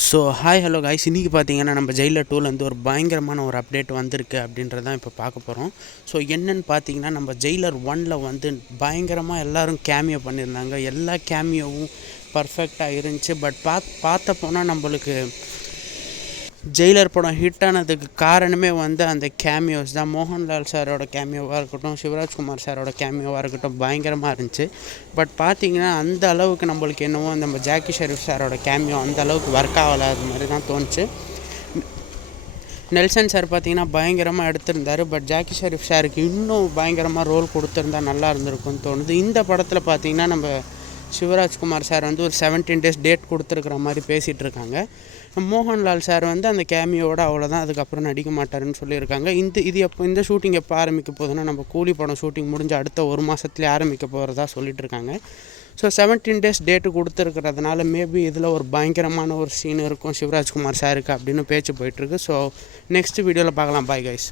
So hi hello guys, இன்றைக்கி பார்த்தீங்கன்னா நம்ம ஜெயிலர் 2லேருந்து ஒரு பயங்கரமான ஒரு அப்டேட் வந்திருக்கு அப்படின்றது தான் இப்போ பார்க்க போகிறோம். ஸோ என்னென்னு பார்த்தீங்கன்னா, நம்ம ஜெயிலர் 1ல் வந்து பயங்கரமாக எல்லோரும் கேமியோ பண்ணியிருந்தாங்க. எல்லா கேமியோவும் பர்ஃபெக்டாக இருந்துச்சு. பட் பார்த்த போனால் நம்மளுக்கு ஜெயிலர் படம் ஹிட் ஆனதுக்கு காரணமே வந்து அந்த கேமியோஸ் தான். மோகன்லால் சாரோட கேமியோவாக இருக்கட்டும், சிவராஜ்குமார் சாரோட கேமியோவாக இருக்கட்டும், பயங்கரமாக இருந்துச்சு. பட் பார்த்திங்கன்னா அந்த அளவுக்கு நம்மளுக்கு என்னவோ நம்ம ஜாக்கி ஷெரீஃப் சாரோட கேமியோ அந்த அளவுக்கு ஒர்க் ஆகலை, அது மாதிரி தான் தோணுச்சு. நெல்சன் சார் பார்த்திங்கன்னா பயங்கரமாக எடுத்திருந்தார். பட் ஜாக்கி ஷெரீஃப் சாருக்கு இன்னும் பயங்கரமாக ரோல் கொடுத்துருந்தா நல்லா இருந்திருக்கும்னு தோணுது. இந்த படத்தில் பார்த்திங்கன்னா நம்ம சிவராஜ்குமார் சார் வந்து ஒரு 17 days டேட் கொடுத்துருக்குற மாதிரி பேசிகிட்டு இருக்காங்க. மோகன்லால் சார் வந்து அந்த கேமியோட அவ்வளோதான், அதுக்கப்புறம் நடிக்க மாட்டாருன்னு சொல்லியிருக்காங்க. இந்த ஷூட்டிங் எப்போ ஆரம்பிக்க போகுதுன்னா, நம்ம கூலி படம் ஷூட்டிங் முடிஞ்ச அடுத்த ஒரு மாதத்துலேயே ஆரம்பிக்க போகிறதா சொல்லிட்டு இருக்காங்க. ஸோ 17 days டேட்டு கொடுத்துருக்கிறதுனால மேபி இதில் ஒரு பயங்கரமான ஒரு சீன் இருக்கும் சிவராஜ்குமார் சாருக்கு அப்படின்னு பேச்சு போயிட்டுருக்கு. ஸோ நெக்ஸ்ட் வீடியோவில் பார்க்கலாம். Bye guys.